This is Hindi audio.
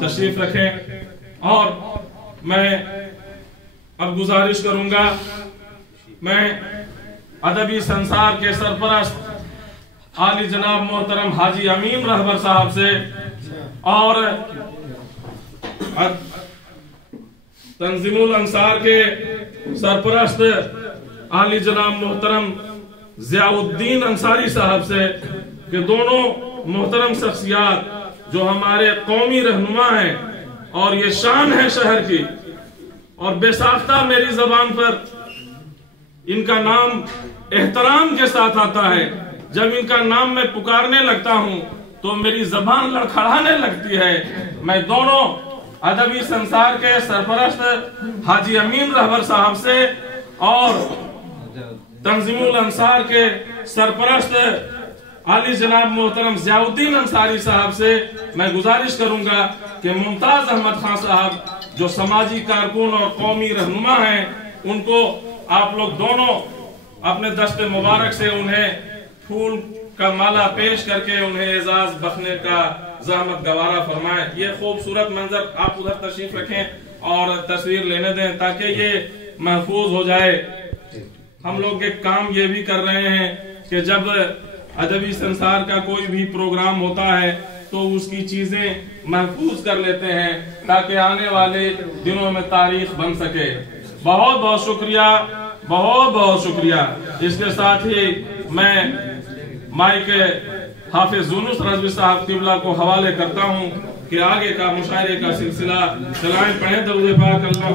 तशरीफ रखें। और मैं अब गुजारिश करूंगा, मैं अदबी संसार के सरपरस्त आली जनाब मोहतरम हाजी अमीन रहबर साहब से और तंजीमुल अंसार के सरपरस्त आली जनाब मोहतरम जियाउद्दीन अंसारी साहब से कि दोनों मोहतरम शख्सियात जो हमारे कौमी रहनुमा हैं और ये शान है शहर की, और बेसाख्ता मेरी जबान पर इनका नाम एहतराम के साथ आता है। जब इनका नाम मैं पुकारने लगता हूं तो मेरी जबान लड़खड़ाने लगती है। मैं दोनों अदबी संसार के सरपरस्त हाजी अमीन रहबर साहब से और तंजीमुल अंसार के सरपरस्त आली जनाब मोहतरम जियाउद्दीन अंसारी साहब से मैं गुजारिश करूंगा कि मुमताज अहमद खान साहब जो समाजी कारकुन और कौमी रहनुमा हैं, उनको आप लोग दोनों अपने दस्ते मुबारक से उन्हें फूल का माला पेश करके उन्हें एजाज बख्शने का ज़हमत गवारा फरमाएं। ये खूबसूरत मंजर आप उधर तशरीफ रखें और तस्वीर लेने दें ताकि ये महफूज हो जाए। हम लोग एक काम ये भी कर रहे हैं कि जब अदबी संसार का कोई भी प्रोग्राम होता है तो उसकी चीजें महफूज कर लेते हैं ताकि आने वाले दिनों में तारीख बन सके। बहुत बहुत शुक्रिया, बहुत बहुत शुक्रिया। इसके साथ ही मैं माइक हाफिज यूनुस रज़वी साहब किबला को हवाले करता हूँ कि आगे का मुशायरे का सिलसिला चलाएं। पढ़े दरूद पाक अल्लाह।